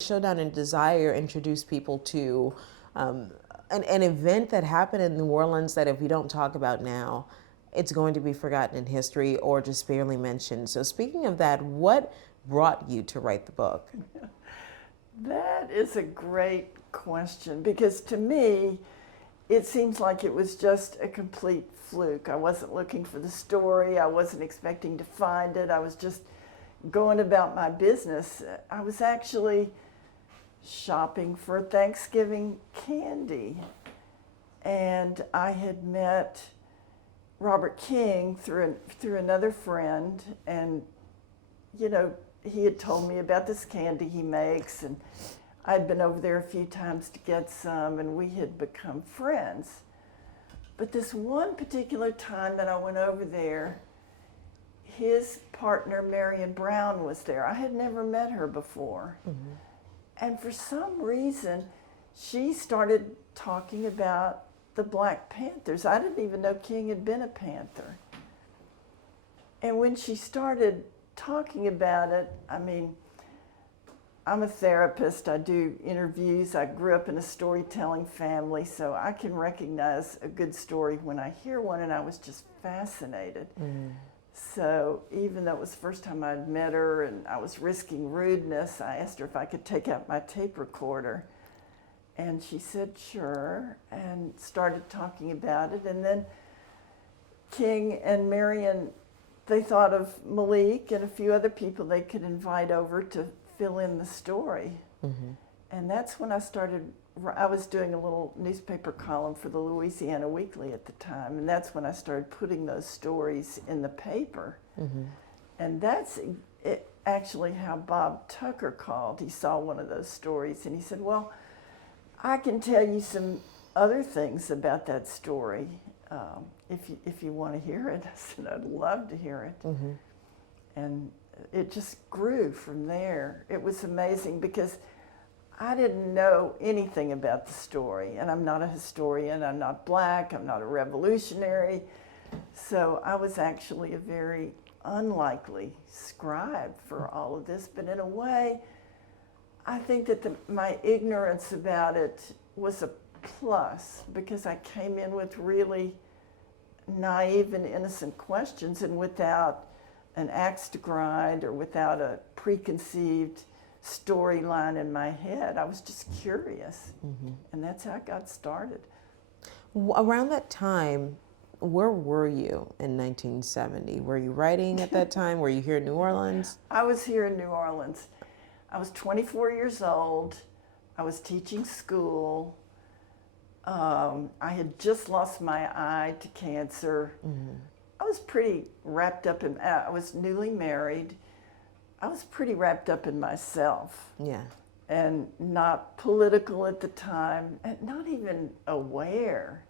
Showdown and Desire introduced people to an event that happened in New Orleans that if we don't talk about now, it's going to be forgotten in history or just barely mentioned. So speaking of that, what brought you to write the book? That is a great question, because to me, it seems like it was just a complete fluke. I wasn't looking for the story. I wasn't expecting to find it. I was just going about my business. I was actually shopping for Thanksgiving candy, and I had met Robert King through another friend, and you know, he had told me about this candy he makes, and I'd been over there a few times to get some, and we had become friends. But this one particular time that I went over there, his partner, Marion Brown, was there. I had never met her before. Mm-hmm. And for some reason, she started talking about the Black Panthers. I didn't even know King had been a Panther. And when she started talking about it, I mean, I'm a therapist, I do interviews, I grew up in a storytelling family, so I can recognize a good story when I hear one, and I was just fascinated. Mm. So even though it was the first time I'd met her and I was risking rudeness, I asked her if I could take out my tape recorder. And she said, sure, and started talking about it. And then King and Marion, they thought of Malik and a few other people they could invite over to fill in the story. Mm-hmm. And that's when I was doing a little newspaper column for the Louisiana Weekly at the time, and that's when I started putting those stories in the paper. Mm-hmm. And that's actually how Bob Tucker called. He saw one of those stories, and he said, well, I can tell you some other things about that story if you want to hear it. I said, I'd love to hear it. Mm-hmm. And it just grew from there. It was amazing because I didn't know anything about the story, and I'm not a historian, I'm not Black, I'm not a revolutionary, so I was actually a very unlikely scribe for all of this, but in a way, I think that my ignorance about it was a plus, because I came in with really naive and innocent questions, and without an axe to grind or without a preconceived storyline in my head. I was just curious, mm-hmm. and that's how I got started. Around that time, where were you in 1970? Were you writing at that time? Were you here in New Orleans? I was here in New Orleans. I was 24 years old. I was teaching school. I had just lost my eye to cancer. Mm-hmm. I was pretty wrapped up in, I was newly married. I was pretty wrapped up in myself. Yeah. And not political at the time, and not even aware.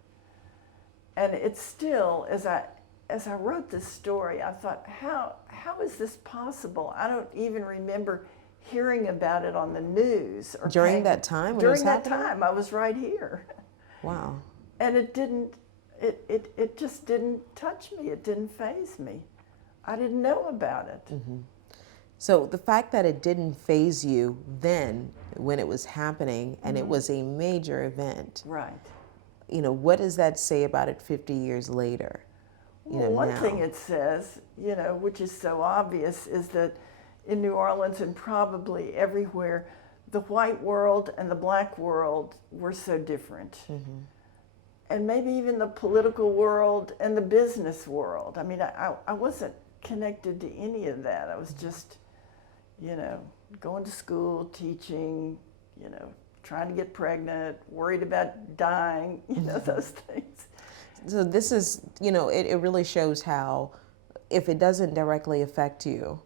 And it's still, as I wrote this story, I thought, how is this possible? I don't even remember hearing about it on the news. Or during that time? During that time, I was right here. Wow. And it just didn't touch me. It didn't faze me. I didn't know about it. Mm-hmm. So the fact that it didn't faze you then when it was happening, and mm-hmm. it was a major event. Right. You know, what does that say about it 50 years later? Well, one thing it says, which is so obvious, is that in New Orleans and probably everywhere, the white world and the Black world were so different. Mm-hmm. And maybe even the political world and the business world. I mean, I wasn't connected to any of that. I was just, going to school, teaching, trying to get pregnant, worried about dying, those things. So this is, it really shows how if it doesn't directly affect you,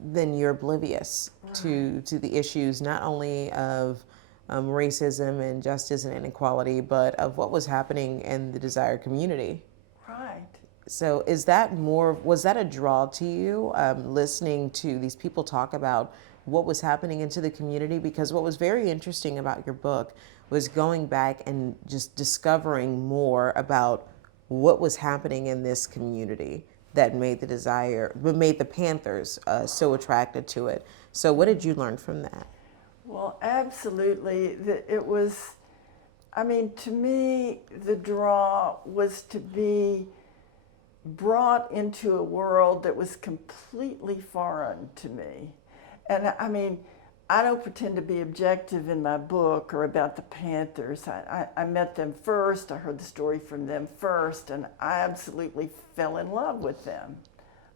then you're oblivious to the issues, not only of racism and justice and inequality, but of what was happening in the Desire community. Right. So was that a draw to you, listening to these people talk about what was happening into the community? Because what was very interesting about your book was going back and just discovering more about what was happening in this community that made the Panthers so attracted to it. So what did you learn from that? Well, absolutely. It was, I mean, to me, the draw was to be brought into a world that was completely foreign to me. And I mean, I don't pretend to be objective in my book or about the Panthers. I met them first, I heard the story from them first, and I absolutely fell in love with them.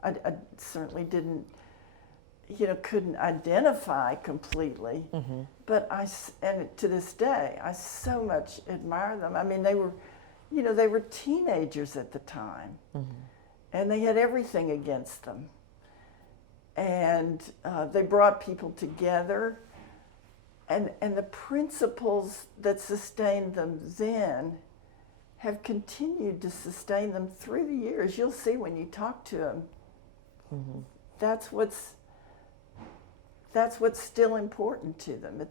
I certainly didn't, couldn't identify completely, but and to this day, I so much admire them. I mean, they were teenagers at the time, and they had everything against them. And they brought people together, and the principles that sustained them then have continued to sustain them through the years. You'll see when you talk to them. That's what's still important to them.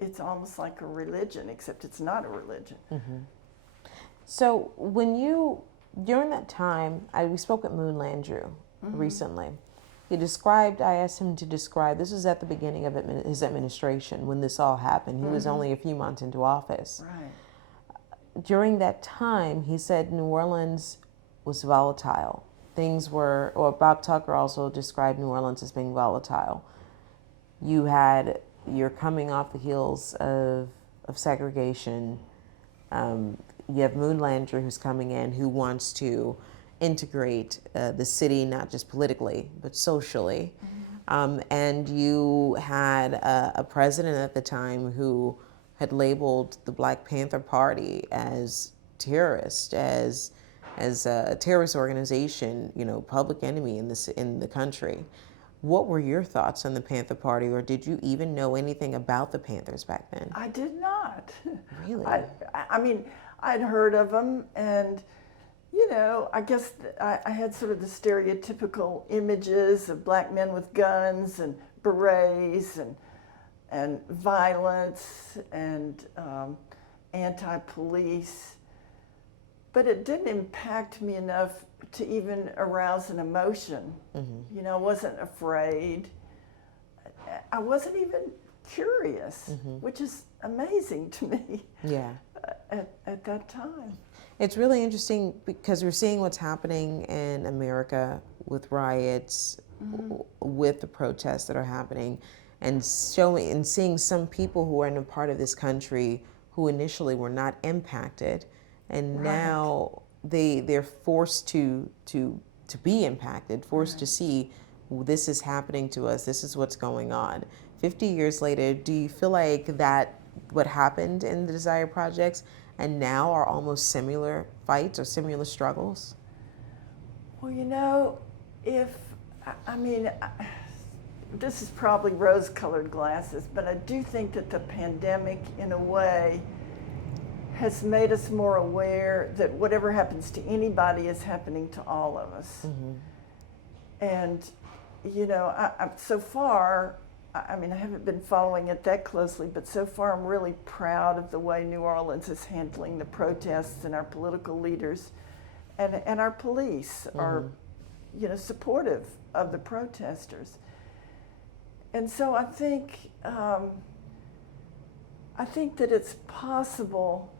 It's almost like a religion, except it's not a religion. So during that time, we spoke with Moon Landrieu recently. I asked him to describe, this was at the beginning of his administration when this all happened. He was only a few months into office. Right. During that time, he said New Orleans was volatile. Bob Tucker also described New Orleans as being volatile. You're coming off the heels of segregation. You have Moon Landrieu who's coming in who wants to integrate the city, not just politically, but socially. And you had a president at the time who had labeled the Black Panther Party as terrorist, as a terrorist organization, public enemy in the country. What were your thoughts on the Panther Party, or did you even know anything about the Panthers back then? I did not. Really? I mean, I'd heard of them, and I guess I had sort of the stereotypical images of black men with guns and berets and violence and anti-police. But it didn't impact me enough to even arouse an emotion. I wasn't afraid. I wasn't even curious, which is amazing to me. Yeah. At that time. It's really interesting because we're seeing what's happening in America with riots, with the protests that are happening, and seeing some people who are in a part of this country who initially were not impacted, and now they're forced to be impacted, forced to see this is happening to us, this is what's going on. 50 years later, do you feel like that what happened in the Desire Projects and now are almost similar fights or similar struggles? Well, this is probably rose-colored glasses, but I do think that the pandemic, in a way, has made us more aware that whatever happens to anybody is happening to all of us. And, so far, I haven't been following it that closely, but so far I'm really proud of the way New Orleans is handling the protests, and our political leaders and our police are, supportive of the protesters. And so I think that it's possible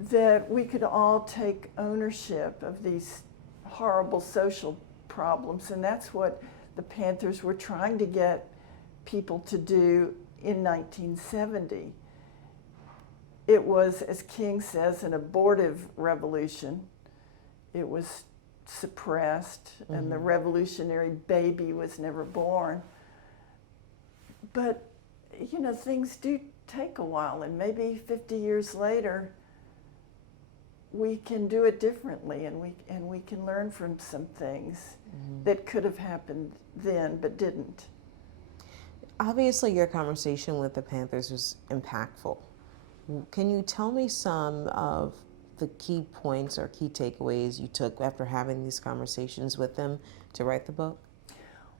that we could all take ownership of these horrible social problems, and that's what the Panthers were trying to get people to do in 1970. It was, as King says, an abortive revolution. It was suppressed, and the revolutionary baby was never born. But, things do take a while, and maybe 50 years later, we can do it differently, and we can learn from some things that could have happened then but didn't. Obviously, your conversation with the Panthers was impactful. Can you tell me some of the key points or key takeaways you took after having these conversations with them to write the book?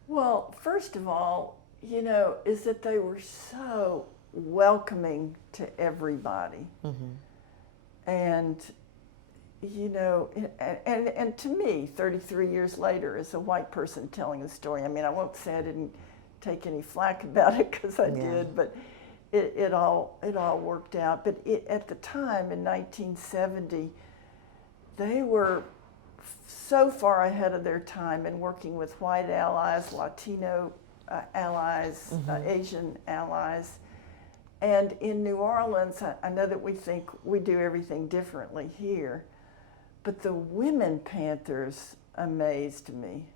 Well, first of all, is that they were so welcoming to everybody. And, and to me, 33 years later, as a white person telling the story, I won't say I didn't take any flack about it, because I did, but it all worked out. But at the time in 1970, they were so far ahead of their time in working with white allies, Latino allies, Asian allies. And in New Orleans, I know that we think we do everything differently here, but the women Panthers amazed me.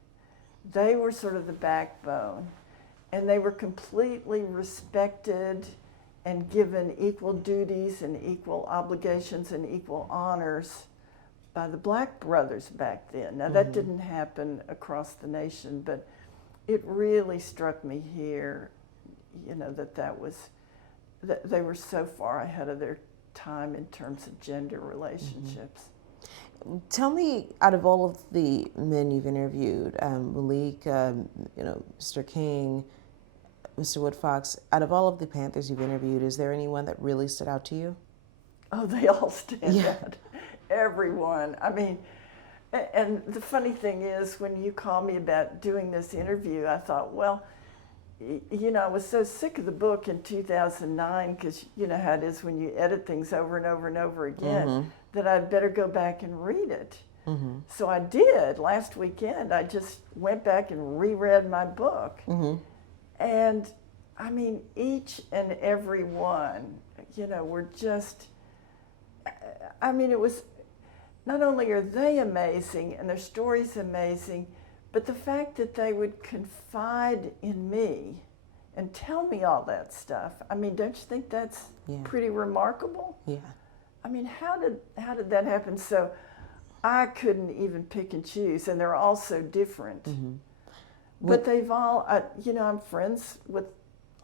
They were sort of the backbone, and they were completely respected and given equal duties and equal obligations and equal honors by the black brothers back then. Now, that didn't happen across the nation, but it really struck me here, you know, that they were so far ahead of their time in terms of gender relationships. Tell me, out of all of the men you've interviewed, Malik, Mr. King, Mr. Woodfox, out of all of the Panthers you've interviewed, is there anyone that really stood out to you? Oh, they all stand out. Everyone. I mean, and the funny thing is, when you called me about doing this interview, I thought, well, you know, I was so sick of the book in 2009, because you know how it is when you edit things over and over and over again, that I'd better go back and read it. So I did. Last weekend, I just went back and reread my book. And I mean, each and every one, you know, were just, I mean, it was, not only are they amazing and their stories amazing, but the fact that they would confide in me and tell me all that stuff. I mean, don't you think that's pretty remarkable? Yeah. I mean, how did that happen? So I couldn't even pick and choose, and they're all so different. But they've all, you know, I'm friends with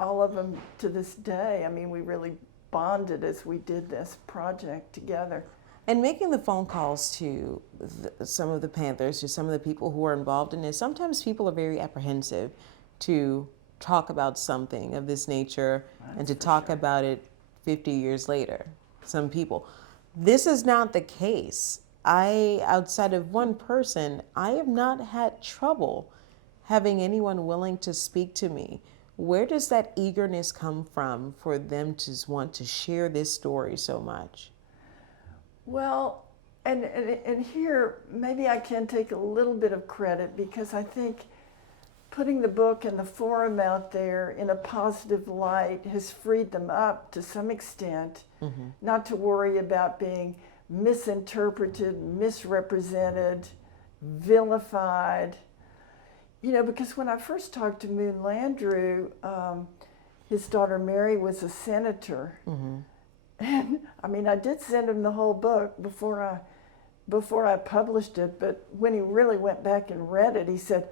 all of them to this day. I mean, we really bonded as we did this project together. And making the phone calls to some of the Panthers, to some of the people who are involved in this, sometimes people are very apprehensive to talk about something of this nature and to talk about it 50 years later. Some people. This is not the case. Outside of one person, I have not had trouble having anyone willing to speak to me. Where does that eagerness come from for them to want to share this story so much? Well, and here, maybe I can take a little bit of credit, because I think putting the book and the forum out there in a positive light has freed them up to some extent, not to worry about being misinterpreted, misrepresented, vilified. You know, because when I first talked to Moon Landrieu, his daughter Mary was a senator. And I mean, I did send him the whole book before I published it, but when he really went back and read it, he said,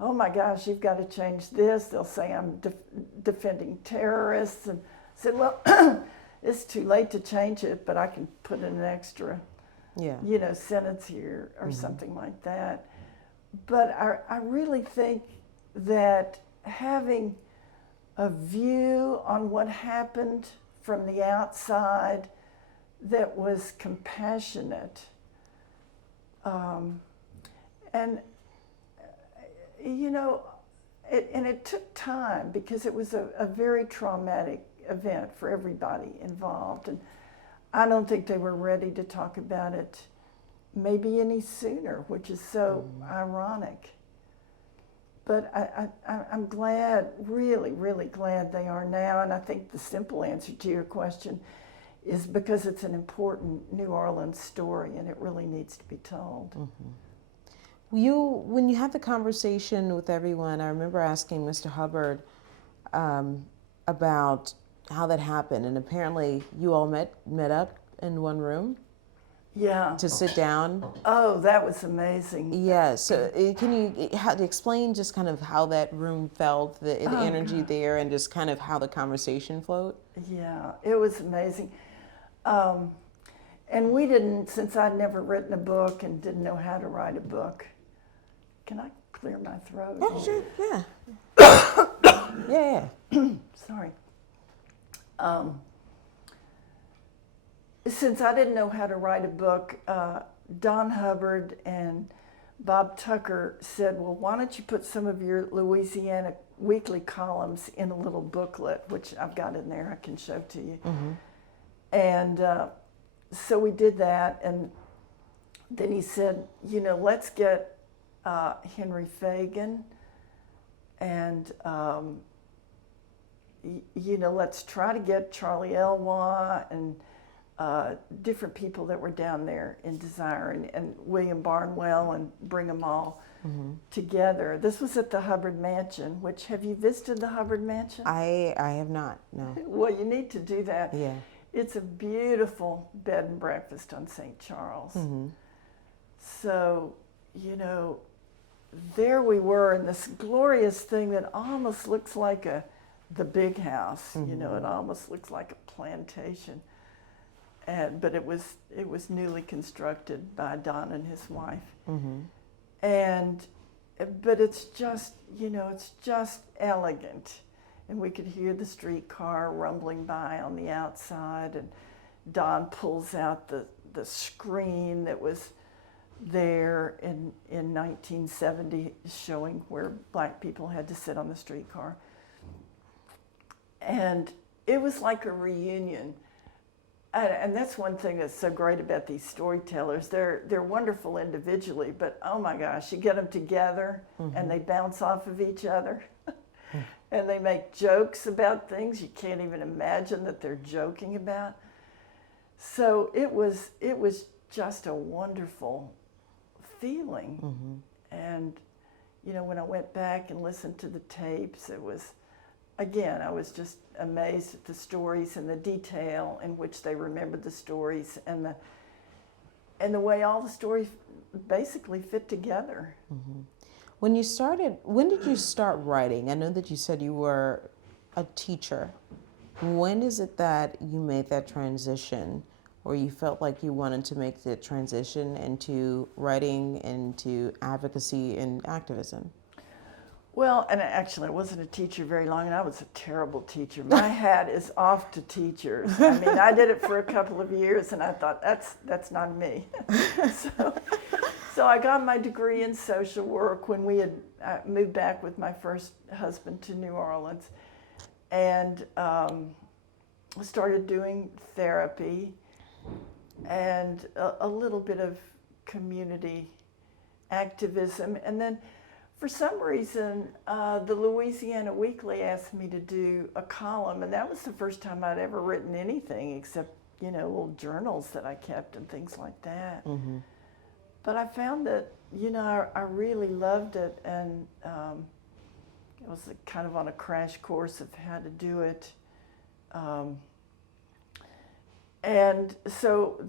oh my gosh, you've got to change this. They'll say I'm defending terrorists. And I said, well, it's too late to change it, but I can put in an extra, you know, sentence here or something like that. But I really think that having a view on what happened from the outside that was compassionate, and you know, it took time, because it was a very traumatic event for everybody involved, and I don't think they were ready to talk about it maybe any sooner, which is so ironic. But I'm glad, really, really glad they are now. And I think the simple answer to your question is because it's an important New Orleans story, and it really needs to be told. When you had the conversation with everyone, I remember asking Mr. Hubbard about how that happened. And apparently you all met up in one room. Yeah. To sit down. Oh, that was amazing. Yeah. So can you explain just kind of how that room felt, the energy there, and just kind of how the conversation flowed? Yeah, it was amazing. And we didn't, since I'd never written a book and didn't know how to write a book. Can I clear my throat? Oh, sure. Yeah. Yeah. Sorry. Since I didn't know how to write a book, Don Hubbard and Bob Tucker said, well, why don't you put some of your Louisiana weekly columns in a little booklet, which I've got in there. I can show to you. And so we did that, and then he said, let's get Henry Fagan, and let's try to get Charlie Elwha and different people that were down there in Desire, and William Barnwell, and bring them all together. This was at the Hubbard Mansion, which, have you visited the Hubbard Mansion? I have not, no. Well, you need to do that. Yeah. It's a beautiful bed and breakfast on St. Charles. So, there we were in this glorious thing that almost looks like the big house. It almost looks like a plantation. But it was newly constructed by Don and his wife. But it's just, it's just elegant. And we could hear the streetcar rumbling by on the outside, and Don pulls out the screen that was there in 1970, showing where black people had to sit on the streetcar. And it was like a reunion. And that's one thing that's so great about these storytellers. They're wonderful individually, but oh my gosh, you get them together and they bounce off of each other. And they make jokes about things you can't even imagine that they're joking about. So it was just a wonderful feeling. And when I went back and listened to the tapes, it was, again, I was just amazed at the stories and the detail in which they remembered the stories, and the way all the stories basically fit together. When did you start writing? I know that you said you were a teacher. When is it that you made that transition, or you felt like you wanted to make the transition into writing, into advocacy and activism? Well, and actually I wasn't a teacher very long, and I was a terrible teacher. My hat is off to teachers. I mean, I did it for a couple of years, and I thought, that's not me. So I got my degree in social work when we had moved back with my first husband to New Orleans, and started doing therapy and a little bit of community activism. And then for some reason, the Louisiana Weekly asked me to do a column, and that was the first time I'd ever written anything except, little journals that I kept and things like that. But I found that, I really loved it, and it was kind of on a crash course of how to do it. And so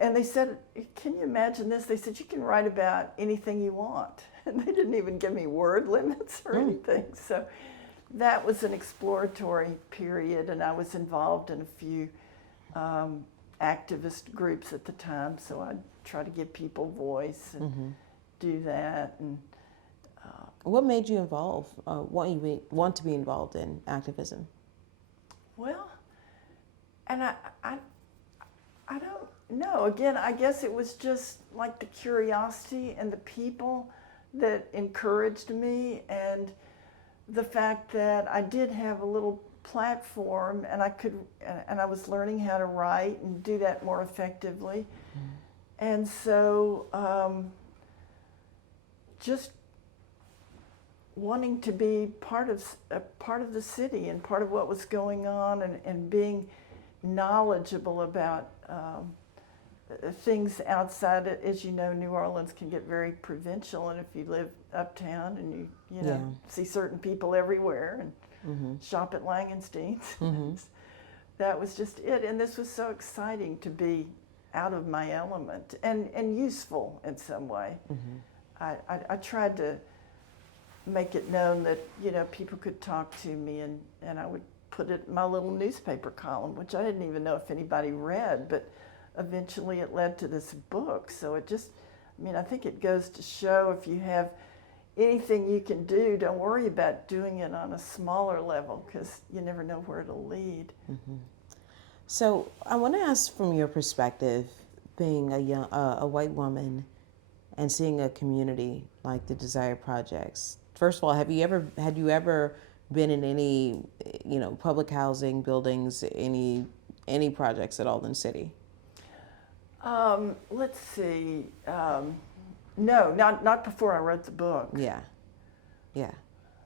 and they said, can you imagine this? They said, you can write about anything you want. And they didn't even give me word limits or anything. So that was an exploratory period, and I was involved in a few activist groups at the time. So I'd try to give people voice and do that. And what made you want to be involved in activism? Well, and I don't know. Again, I guess it was just like the curiosity and the people that encouraged me, and the fact that I did have a little platform, and I was learning how to write and do that more effectively. And so just wanting to be part of the city and part of what was going on, and being knowledgeable about things outside. As you know, New Orleans can get very provincial, and if you live uptown and you see certain people everywhere and shop at Langenstein's, that was just it. And this was so exciting to be out of my element and useful in some way. I tried to make it known that people could talk to me, and I would put it in my little newspaper column, which I didn't even know if anybody read, but eventually it led to this book. So it just, I think it goes to show, if you have anything you can do, don't worry about doing it on a smaller level, because you never know where it'll lead. So I want to ask, from your perspective, being a white woman and seeing a community like the Desire Projects? First of all, had you ever been in any, public housing buildings, any projects at all in the city? Let's see. No, not before I wrote the book. Yeah, yeah.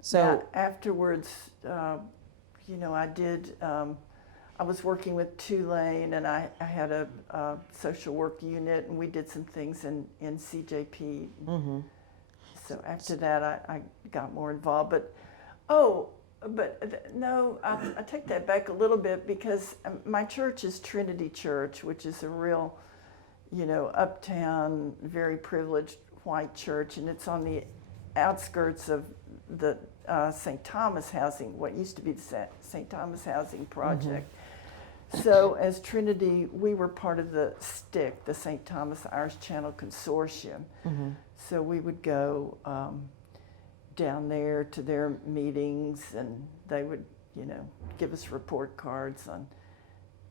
So Now, afterwards, I did. I was working with Tulane, and I had a social work unit, and we did some things in CJP. mm-hmm. So after that, I got more involved. No, I take that back a little bit, because my church is Trinity Church, which is a real, uptown, very privileged white church, and it's on the outskirts of the St. Thomas Housing, what used to be the St. Thomas Housing Project. Mm-hmm. So as Trinity, we were part of the STIC, the St. Thomas Irish Channel Consortium. Mm-hmm. So we would go down there to their meetings, and they would, give us report cards on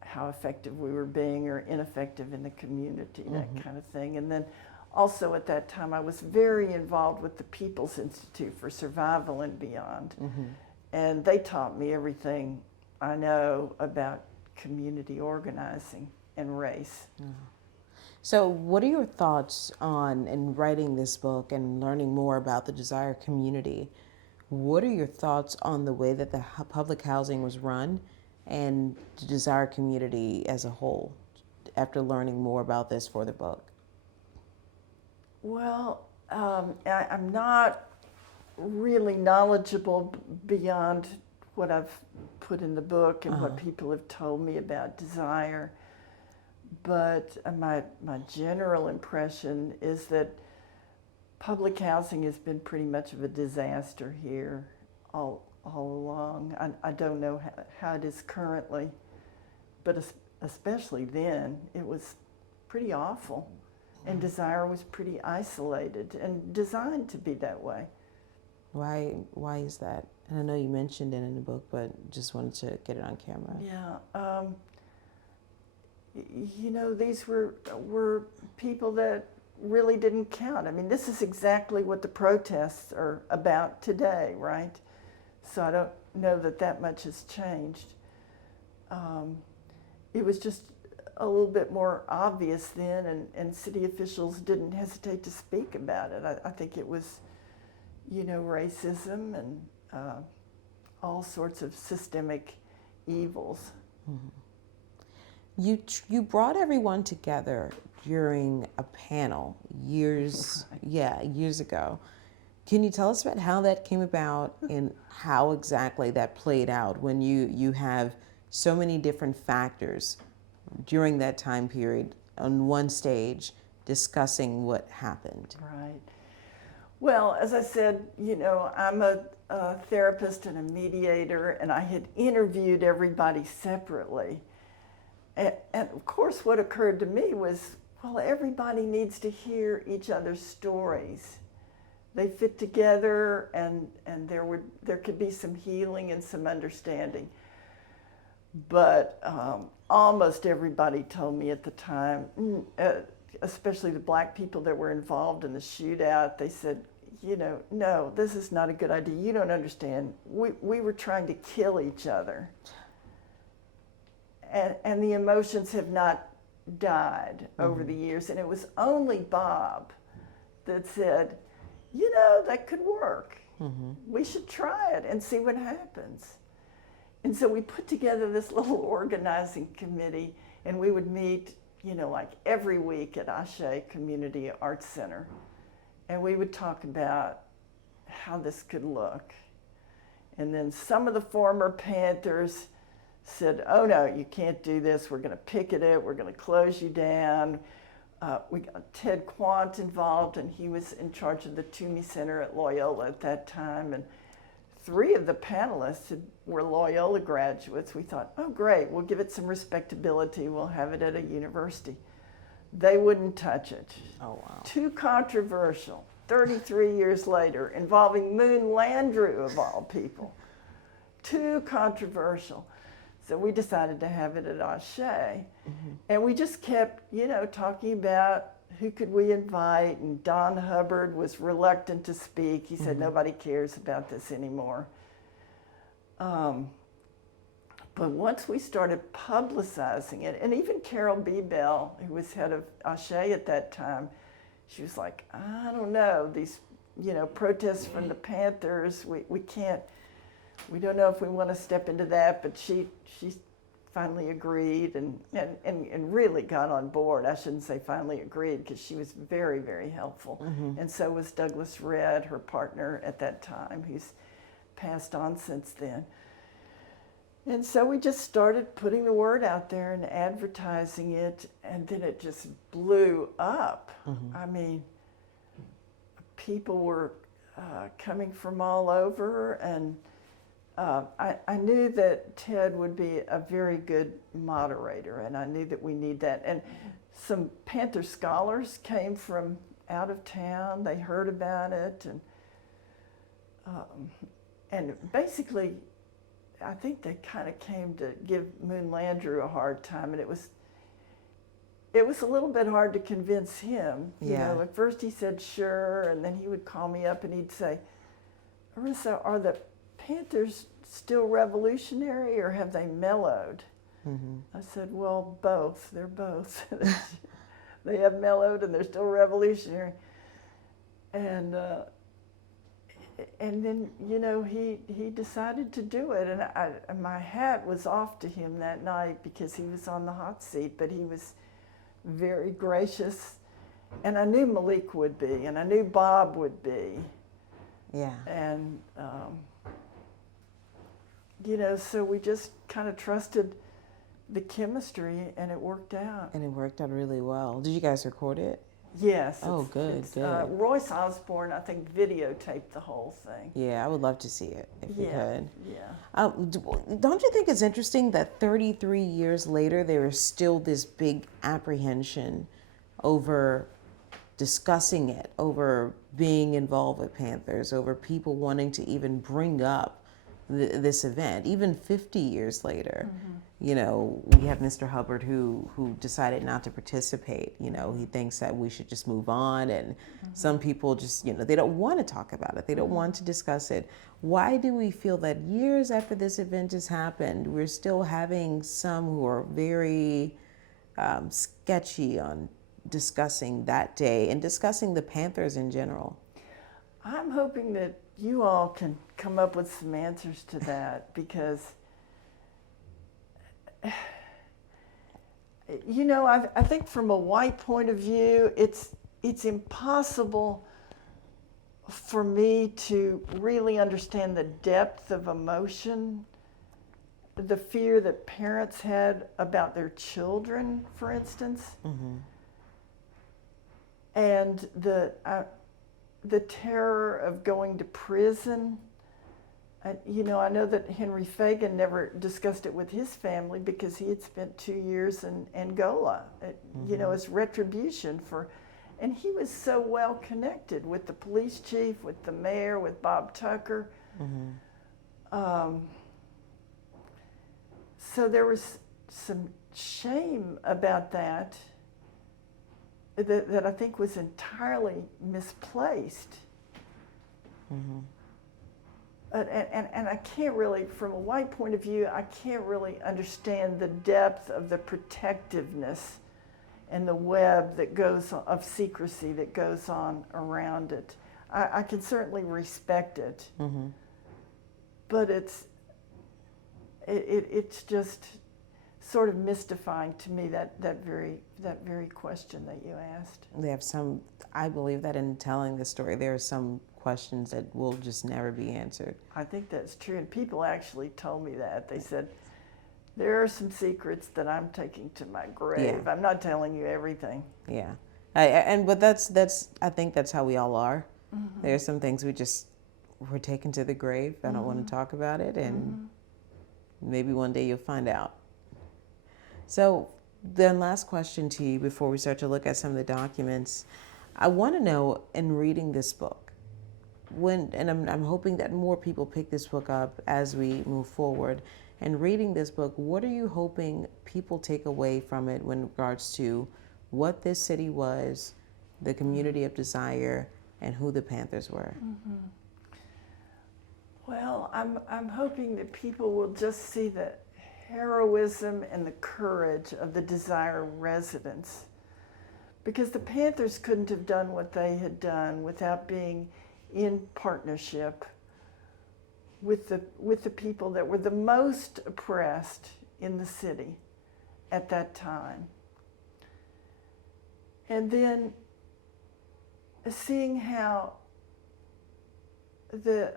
how effective we were being or ineffective in the community, that mm-hmm. kind of thing. And then also at that time, I was very involved with the People's Institute for Survival and Beyond. Mm-hmm. And they taught me everything I know about community organizing and race. Mm-hmm. So what are your thoughts on, in writing this book and learning more about the Desire community, what are your thoughts on the way that the public housing was run and the Desire community as a whole, after learning more about this for the book? Well, I'm not really knowledgeable beyond what I've put in the book and what people have told me about Desire. But my general impression is that public housing has been pretty much of a disaster here all along. I don't know how it is currently, but especially then, it was pretty awful. And Desire was pretty isolated and designed to be that way. Why is that? And I know you mentioned it in the book, but just wanted to get it on camera. Yeah. These were people that really didn't count. I mean, this is exactly what the protests are about today, right? So I don't know that much has changed. It was just a little bit more obvious then, and city officials didn't hesitate to speak about it. I think it was, racism and all sorts of systemic evils. Mm-hmm. You brought everyone together during a panel years ago. Can you tell us about how that came about and how exactly that played out when you have so many different factors during that time period on one stage discussing what happened? Right. Well, as I said, I'm a therapist and a mediator, and I had interviewed everybody separately. And of course, what occurred to me was, well, everybody needs to hear each other's stories. They fit together, and there could be some healing and some understanding. But almost everybody told me at the time, especially the black people that were involved in the shootout, they said, no, this is not a good idea. You don't understand. We were trying to kill each other. And the emotions have not died over the years. And it was only Bob that said, that could work. Mm-hmm. We should try it and see what happens. And so we put together this little organizing committee, and we would meet, like every week at Ashe Community Arts Center. And we would talk about how this could look. And then some of the former Panthers said, oh no, you can't do this. We're going to picket it. We're going to close you down. We got Ted Quant involved, and he was in charge of the Toomey Center at Loyola at that time. And 3 of the panelists were Loyola graduates. We thought, oh great, we'll give it some respectability. We'll have it at a university. They wouldn't touch it. Oh wow. Too controversial. 33 years later, involving Moon Landrieu of all people. Too controversial. So we decided to have it at Ashe. Mm-hmm. And we just kept, talking about who could we invite? And Don Hubbard was reluctant to speak. He said, nobody cares about this anymore. But once we started publicizing it, and even Carol B. Bell, who was head of Ashe at that time, she was like, I don't know, these, protests from the Panthers, we can't, we don't know if we want to step into that, but she finally agreed and really got on board. I shouldn't say finally agreed, because she was very, very helpful. And so was Douglas Redd, her partner at that time, who's passed on since then. And so we just started putting the word out there and advertising it, and then it just blew up. I mean, people were coming from all over, and I knew that Ted would be a very good moderator, and I knew that we need that. And some Panther scholars came from out of town. They heard about it, and basically, I think they kind of came to give Moon Landrew a hard time, and it was a little bit hard to convince him. You know, at first he said sure, and then he would call me up and he'd say, Orissa, are the Panthers still revolutionary or have they mellowed? I said, well, both. They're both. They have mellowed and they're still revolutionary. And then, he decided to do it, and my hat was off to him that night because he was on the hot seat, but he was very gracious, and I knew Malik would be, and I knew Bob would be. Yeah. And, so we just kind of trusted the chemistry, and it worked out. And it worked out really well. Did you guys record it? Yes. Oh, good. Royce Osborne, I think, videotaped the whole thing. Yeah, I would love to see it if we could. Yeah. Don't you think it's interesting that 33 years later, there is still this big apprehension over discussing it, over being involved with Panthers, over people wanting to even bring up this event, even 50 years later? We have Mr. Hubbard who decided not to participate. He thinks that we should just move on, and some people just, they don't want to talk about it. They don't want to discuss it. Why do we feel that years after this event has happened, we're still having some who are very sketchy on discussing that day and discussing the Panthers in general? I'm hoping that you all can come up with some answers to that, because I think from a white point of view, it's impossible for me to really understand the depth of emotion, the fear that parents had about their children, for instance, and the terror of going to prison. I know that Henry Fagan never discussed it with his family because he had spent 2 years in Angola, as retribution and he was so well connected with the police chief, with the mayor, with Bob Tucker. So there was some shame about that I think was entirely misplaced. And I can't really, from a white point of view, I can't really understand the depth of the protectiveness and the web that goes of secrecy that goes on around it. I can certainly respect it, but it's just sort of mystifying to me, that very question that you asked. They have I believe that in telling the story, there are some questions that will just never be answered. I think that's true, and people actually told me that. They said, there are some secrets that I'm taking to my grave. I'm not telling you everything. Yeah, but that's I think that's how we all are. There are some things we're taken to the grave. I don't want to talk about it, and maybe one day you'll find out. So then, last question to you before we start to look at some of the documents. I want to know, in reading this book, and I'm hoping that more people pick this book up as we move forward, and reading this book, what are you hoping people take away from it in regards to what this city was, the community of desire, and who the Panthers were? Well, I'm hoping that people will just see the heroism and the courage of the Desire residents, because the Panthers couldn't have done what they had done without being in partnership with the people that were the most oppressed in the city at that time. And then seeing how the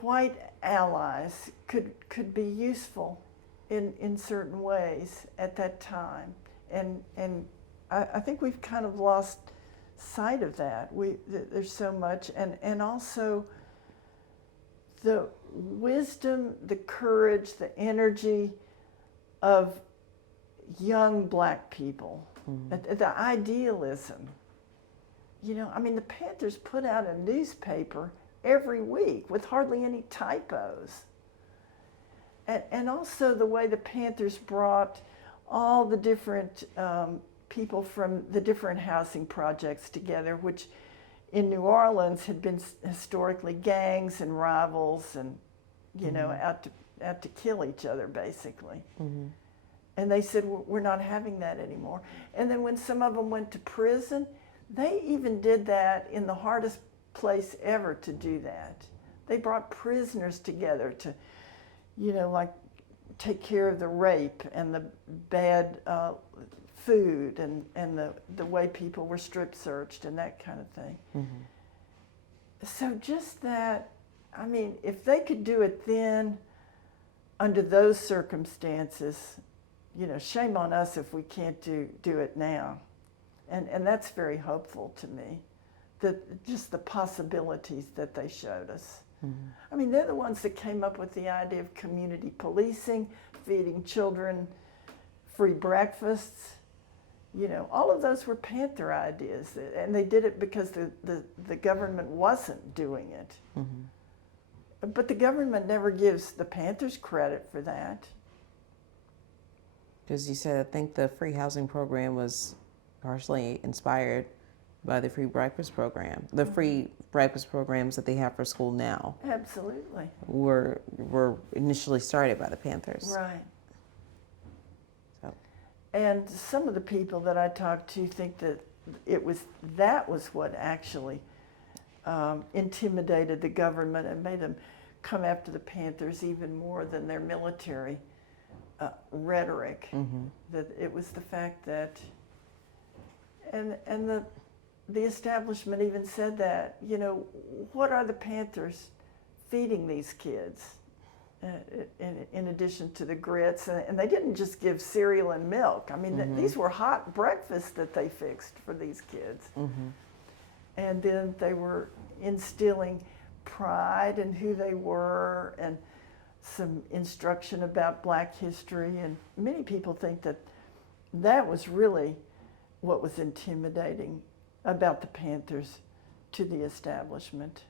white allies could be useful in certain ways at that time, and I think we've kind of lost sight of that. There's so much, and also the wisdom, the courage, the energy of young Black people, the idealism. You know, I mean, the Panthers put out a newspaper every week with hardly any typos. And also the way the Panthers brought all the different people from the different housing projects together, which in New Orleans had been historically gangs and rivals and, you know, out to kill each other, basically. And they said, we're not having that anymore. And then when some of them went to prison, they even did that in the hardest place ever to do that. They brought prisoners together to, you know, like take care of the rape and the bad food and the way people were strip searched and that kind of thing. So just that, I mean, if they could do it then under those circumstances, you know, shame on us if we can't do it now. And that's very hopeful to me, that just the possibilities that they showed us. I mean, they're the ones that came up with the idea of community policing, feeding children free breakfasts. You know, all of those were Panther ideas, and they did it because the government wasn't doing it. But the government never gives the Panthers credit for that. Because you said, I think the free housing program was partially inspired by the free breakfast program. The free breakfast programs that they have for school now Absolutely. were initially started by the Panthers. Right. So. And some of the people that I talked to think that that was what actually intimidated the government and made them come after the Panthers even more than their military rhetoric. That it was the fact that, and the establishment even said that, you know, what are the Panthers feeding these kids in addition to the grits? And they didn't just give cereal and milk. I mean, these were hot breakfasts that they fixed for these kids. And then they were instilling pride in who they were and some instruction about Black history. And many people think that that was really what was intimidating about the Panthers to the establishment.